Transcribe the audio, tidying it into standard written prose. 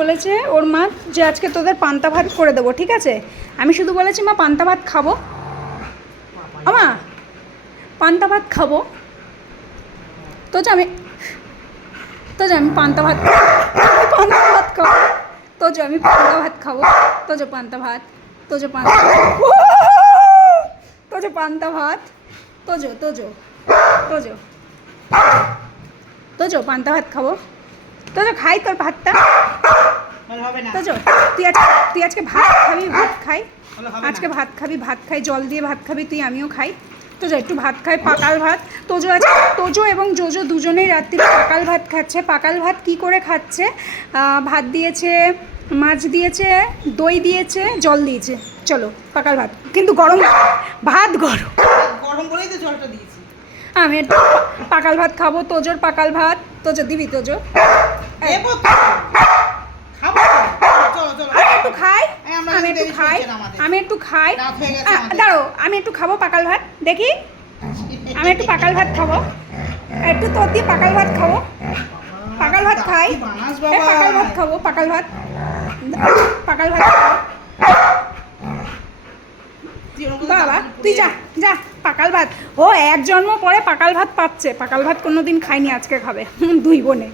বলেছে ওর মা যে আজকে তোদের পান্তা ভাত করে দেবো, ঠিক আছে? আমি শুধু বলেছি মা পান্তা ভাত খাবো, আমা পান্তা ভাত খাবো, তো যে আমি পান্তা ভাত খাবো, তো যে আমি পান্তা ভাত খাবো, তো যে পান্তা ভাত, তো যে পান্তা তো যে পান্তা ভাত, তো যে পান্তা ভাত খাবো, তো যে খাই তোর ভাতটা, তো যে তুই আজকে ভাত খাবি, ভাত খাই আজকে, ভাত খাবি, ভাত খাই, জল দিয়ে ভাত খাবি তুই, আমিও খাই, তো যে একটু ভাত খাই, পাকাল ভাত। তোজো এবং জোজো দুজনেই রাত্রিরে পাকাল ভাত খাচ্ছে। পাকাল ভাত কি করে খাচ্ছে? ভাত দিয়েছে, মাছ দিয়েছে, দই দিয়েছে, জল দিয়েছে, চলো পাকাল ভাত, কিন্তু গরম ভাত, গরম বলেই তো জলটা দিয়েছি। আমি একটু পাকাল ভাত খাবো, তোজোর পাকাল ভাত, তোজো দিবি, তোজো আমি একটু খাই, দাঁড়ো আমি একটু খাবো পাকাল ভাত, দেখি আমি একটু পাকাল ভাত খাবো, একটু তোর দিয়ে পাকাল ভাত খাবো, পাকাল ভাত খাই, পাকাল ভাত খাবো, পাকাল ভাত খাবো। বাবা তুই যা পাকাল ভাত, ও 1 জন্ম পরে পাকাল ভাত পাচ্ছে, পাকাল ভাত কোনোদিন খাইনি, আজকে খাবে 2 বোনে।